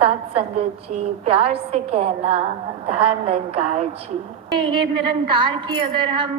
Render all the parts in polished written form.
साथ संगत जी, प्यार से कहना धन निरंकार जी। ये निरंकार की अगर हम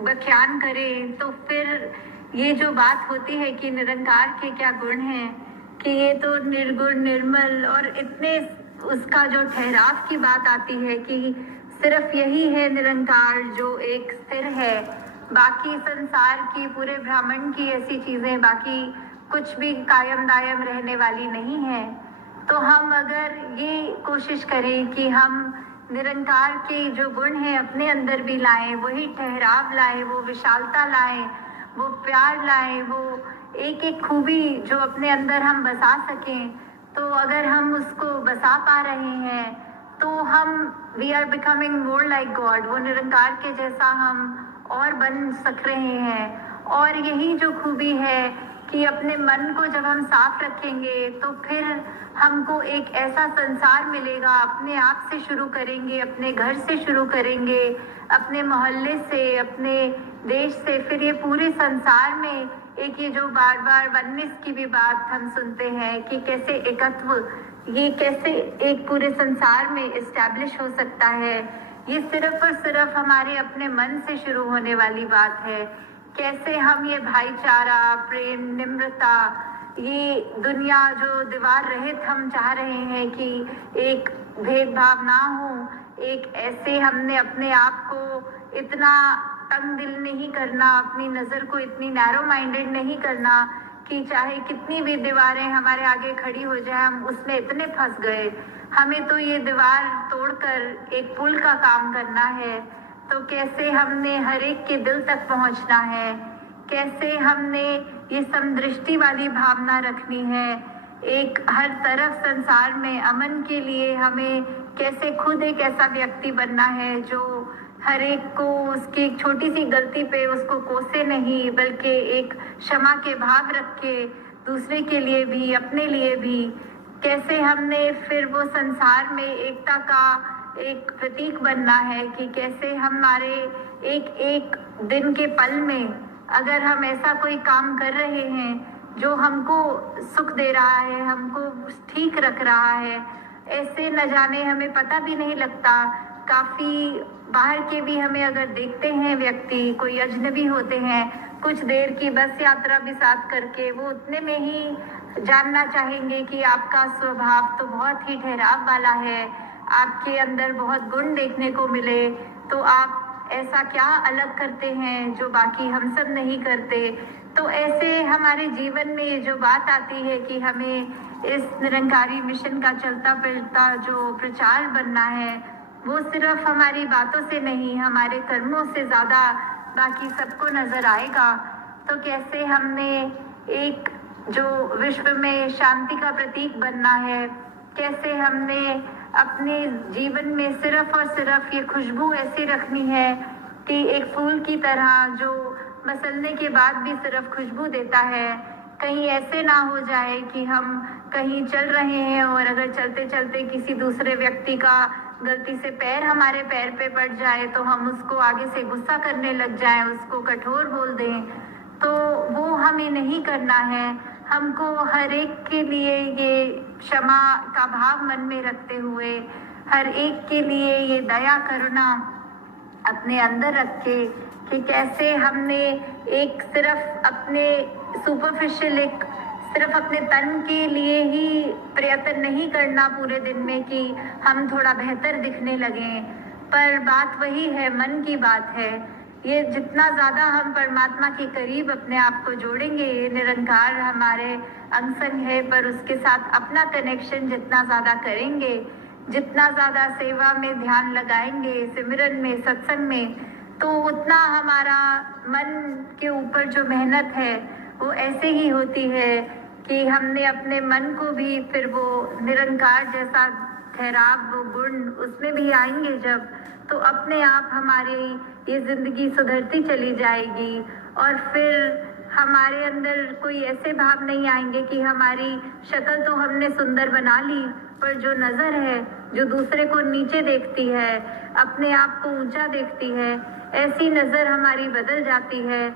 व्याख्यान करें तो फिर ये जो बात होती है कि निरंकार के क्या गुण हैं, कि ये तो निर्गुण निर्मल और इतने उसका जो ठहराव की बात आती है कि सिर्फ यही है निरंकार जो एक स्थिर है। बाकी संसार की, पूरे ब्रह्मांड की ऐसी चीजें बाकी कुछ भी कायम दायम रहने वाली नहीं है। तो हम अगर ये कोशिश करें कि हम निरंकार के जो गुण हैं अपने अंदर भी लाएं, वही ठहराव लाएं, वो विशालता लाएं, वो प्यार लाएं, वो एक एक खूबी जो अपने अंदर हम बसा सकें, तो अगर हम उसको बसा पा रहे हैं तो हम we are becoming more like God, वो निरंकार के जैसा हम और बन सक रहे हैं। और यही जो खूबी है कि अपने मन को जब हम साफ रखेंगे तो फिर हमको एक ऐसा संसार मिलेगा। अपने आप से शुरू करेंगे, अपने घर से शुरू करेंगे, अपने मोहल्ले से, अपने देश से, फिर ये पूरे संसार में एक ये जो बार बार वननेस की भी बात हम सुनते हैं कि कैसे एकत्व, ये कैसे एक पूरे संसार में इस्टेब्लिश हो सकता है, ये सिर्फ और सिर्फ हमारे अपने मन से शुरू होने वाली बात है। कैसे हम ये भाईचारा, प्रेम, निम्रता, ये दुनिया जो दीवार रहित हम चाह रहे हैं कि एक भेदभाव ना हो, एक ऐसे हमने अपने आप को इतना तंग दिल नहीं करना, अपनी नज़र को इतनी नैरो माइंडेड नहीं करना कि चाहे कितनी भी दीवारें हमारे आगे खड़ी हो जाए हम उसमें इतने फंस गए। हमें तो ये दीवार तोड़कर एक पुल का काम करना है। तो कैसे हमने हर एक के दिल तक पहुंचना है, कैसे हमने ये समदृष्टि वाली भावना रखनी है, एक हर तरफ संसार में अमन के लिए हमें कैसे खुद एक ऐसा व्यक्ति बनना है जो हर एक को उसकी एक छोटी सी गलती पे उसको कोसे नहीं, बल्कि एक क्षमा के भाव रख के दूसरे के लिए भी, अपने लिए भी। कैसे हमने फिर वो संसार में एकता का एक प्रतीक बनना है कि कैसे हमारे एक एक दिन के पल में अगर हम ऐसा कोई काम कर रहे हैं जो हमको सुख दे रहा है, हमको ठीक रख रहा है, ऐसे न जाने हमें पता भी नहीं लगता। काफ़ी बाहर के भी हमें अगर देखते हैं व्यक्ति, कोई अजनबी होते हैं, कुछ देर की बस यात्रा भी साथ करके वो उतने में ही जानना चाहेंगे कि आपका स्वभाव तो बहुत ही ठहराव वाला है, आपके अंदर बहुत गुण देखने को मिले, तो आप ऐसा क्या अलग करते हैं जो बाकी हम सब नहीं करते। तो ऐसे हमारे जीवन में ये जो बात आती है कि हमें इस निरंकारी मिशन का चलता फिरता जो प्रचार बनना है, वो सिर्फ हमारी बातों से नहीं, हमारे कर्मों से ज़्यादा बाकी सबको नज़र आएगा। तो कैसे हमने एक जो विश्व में शांति का प्रतीक बनना है, कैसे हमने अपने जीवन में सिर्फ और सिर्फ ये खुशबू ऐसी रखनी है कि एक फूल की तरह जो मसलने के बाद भी सिर्फ खुशबू देता है। कहीं ऐसे ना हो जाए कि हम कहीं चल रहे हैं और अगर चलते चलते किसी दूसरे व्यक्ति का गलती से पैर हमारे पैर पे पड़ जाए तो हम उसको आगे से गुस्सा करने लग जाएं, उसको कठोर बोल दें। तो वो हमें नहीं करना है। हमको हर एक के लिए ये क्षमा का भाव मन में रखते हुए, हर एक के लिए ये दया करुणा अपने अंदर रख के कि कैसे हमने एक सिर्फ अपने सुपरफिशियल, एक सिर्फ अपने तन के लिए ही प्रयत्न नहीं करना पूरे दिन में कि हम थोड़ा बेहतर दिखने लगें, पर बात वही है, मन की बात है। ये जितना ज़्यादा हम परमात्मा के करीब अपने आप को जोड़ेंगे, ये निरंकार हमारे अंग संग है, पर उसके साथ अपना कनेक्शन जितना ज़्यादा करेंगे, जितना ज़्यादा सेवा में ध्यान लगाएंगे, सिमरन में, सत्संग में, तो उतना हमारा मन के ऊपर जो मेहनत है वो ऐसे ही होती है कि हमने अपने मन को भी फिर वो निरंकार जैसा ठहराव, वो गुण उसमें भी आएंगे जब, तो अपने आप हमारी ये ज़िंदगी सुधरती चली जाएगी। और फिर हमारे अंदर कोई ऐसे भाव नहीं आएंगे कि हमारी शक्ल तो हमने सुंदर बना ली, पर जो नज़र है, जो दूसरे को नीचे देखती है, अपने आप को ऊंचा देखती है, ऐसी नज़र हमारी बदल जाती है।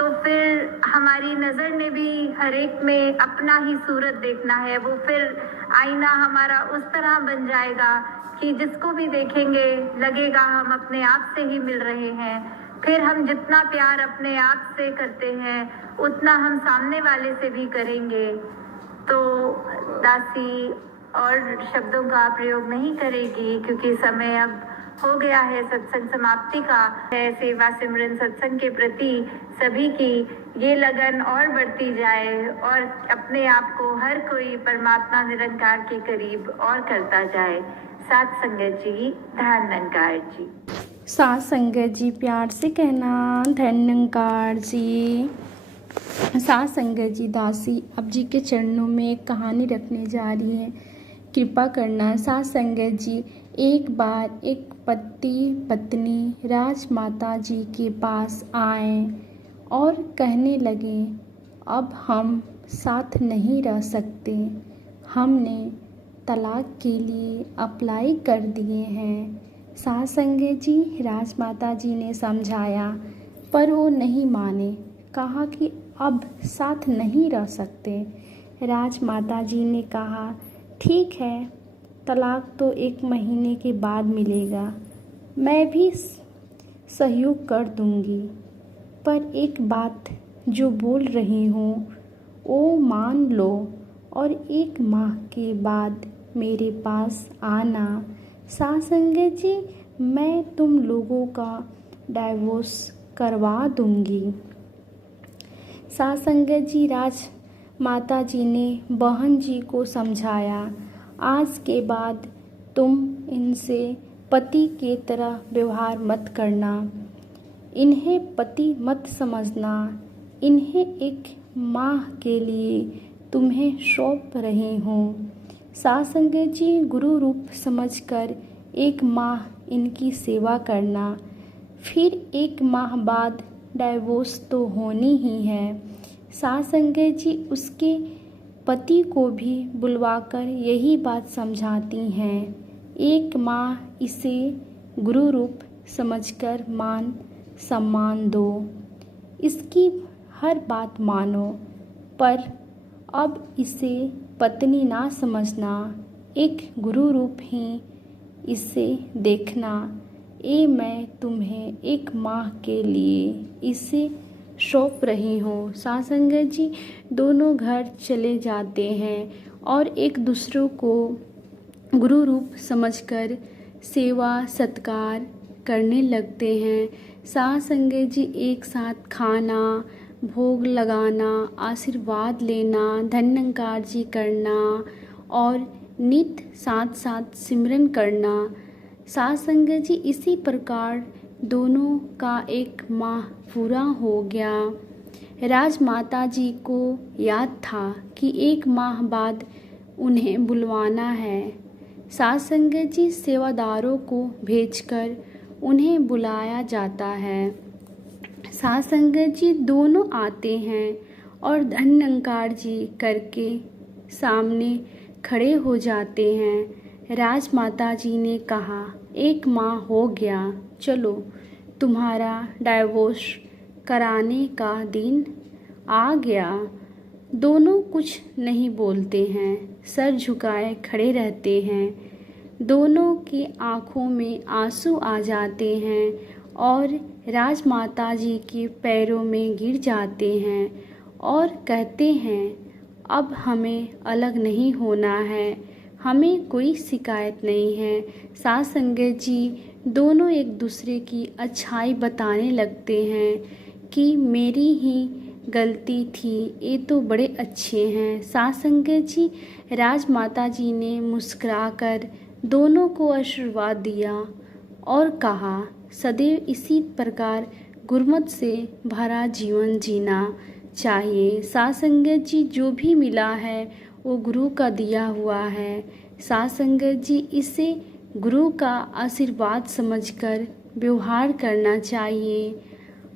तो फिर हमारी नज़र ने भी हर एक में अपना ही सूरत देखना है। वो फिर आईना हमारा उस तरह बन जाएगा कि जिसको भी देखेंगे लगेगा हम अपने आप से ही मिल रहे हैं। फिर हम जितना प्यार अपने आप से करते हैं उतना हम सामने वाले से भी करेंगे। तो दासी और शब्दों का प्रयोग नहीं करेगी क्योंकि समय अब हो गया है सत्संग समाप्ति का है। सेवा सिमरन सत्संग के प्रति सभी की ये लगन और बढ़ती जाए और अपने आप को हर कोई परमात्मा निरंकार के करीब और करता जाए। साथ संगत जी, धन निरंकार जी। साथ संगत जी प्यार से कहना धन निरंकार जी। साथ संगत जी दासी अब जी के चरणों में एक कहानी रखने जा रही है, कृपा करना। साथ संगत जी, एक बार एक पति पत्नी राजमाता जी के पास आए और कहने लगे, अब हम साथ नहीं रह सकते, हमने तलाक के लिए अप्लाई कर दिए हैं। साथ संगत जी, राजमाता जी ने समझाया पर वो नहीं माने, कहा कि अब साथ नहीं रह सकते। राजमाता जी ने कहा, ठीक है, तलाक तो 1 महीने के बाद मिलेगा, मैं भी सहयोग कर दूंगी, पर एक बात जो बोल रही हूँ वो मान लो और 1 माह के बाद मेरे पास आना। साथ संगत जी, मैं तुम लोगों का डाइवोर्स करवा दूंगी। साथ संगत जी, राजमाता जी ने बहन जी को समझाया, आज के बाद तुम इनसे पति की तरह व्यवहार मत करना, इन्हें पति मत समझना, इन्हें 1 माह के लिए तुम्हें सौंप रही हूँ। साथ संगत जी, गुरु रूप समझकर 1 माह इनकी सेवा करना, फिर 1 माह बाद डाइवोर्स तो होनी ही है। साथ संगत जी, उसके पति को भी बुलवाकर यही बात समझाती हैं, 1 माह इसे गुरु रूप समझकर मान सम्मान दो, इसकी हर बात मानो, पर अब इसे पत्नी ना समझना, एक गुरु रूप ही इसे देखना। मैं तुम्हें 1 माह के लिए इसे सौंप रही हूँ। साथ संगत जी, दोनों घर चले जाते हैं और एक दूसरे को गुरु रूप समझकर सेवा सत्कार करने लगते हैं। साथ संगत जी, एक साथ खाना, भोग लगाना, आशीर्वाद लेना, धन निरंकार जी करना और नित साथ साथ सिमरन करना। साथ संगत जी, इसी प्रकार दोनों का 1 माह पूरा हो गया। राजमाता जी को याद था कि 1 माह बाद उन्हें बुलवाना है। साथ संगत जी, सेवादारों को भेजकर उन्हें बुलाया जाता है। साथ संगत जी, दोनों आते हैं और धन निरंकार जी करके सामने खड़े हो जाते हैं। राजमाता जी ने कहा, 1 माह हो गया, चलो तुम्हारा डाइवोर्स कराने का दिन आ गया। दोनों कुछ नहीं बोलते हैं, सर झुकाए खड़े रहते हैं। दोनों की आँखों में आंसू आ जाते हैं और राजमाता जी के पैरों में गिर जाते हैं और कहते हैं, अब हमें अलग नहीं होना है, हमें कोई शिकायत नहीं है। साथ संगत जी, दोनों एक दूसरे की अच्छाई बताने लगते हैं कि मेरी ही गलती थी, ये तो बड़े अच्छे हैं। साथ संगत जी, राजमाता जी ने मुस्कुराकर दोनों को आशीर्वाद दिया और कहा, सदैव इसी प्रकार गुरमत से भरा जीवन जीना चाहिए। साथ संगत जी, जो भी मिला है वो गुरु का दिया हुआ है। साथ संगत जी, इसे गुरु का आशीर्वाद समझकर व्यवहार करना चाहिए।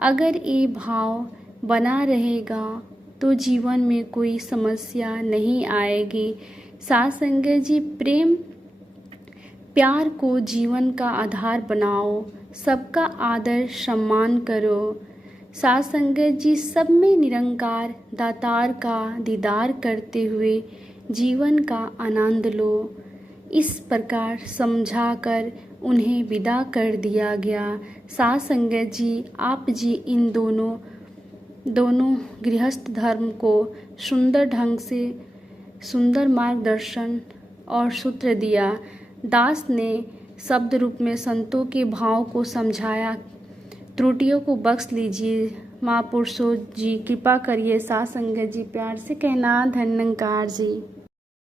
अगर ये भाव बना रहेगा तो जीवन में कोई समस्या नहीं आएगी। साथ संगत जी, प्रेम प्यार को जीवन का आधार बनाओ, सबका आदर सम्मान करो। साध संगत जी सब में निरंकार दातार का दीदार करते हुए जीवन का आनंद लो। इस प्रकार समझाकर उन्हें विदा कर दिया गया। साध संगत जी, आप जी इन दोनों गृहस्थ धर्म को सुंदर ढंग से सुंदर मार्गदर्शन और सूत्र दिया। दास ने शब्द रूप में संतों के भाव को समझाया। त्रुटियों को बख्श लीजिए महापुरुषों जी, कृपा करिए। साध संगत जी, प्यार से कहना। धन्यंकार जी।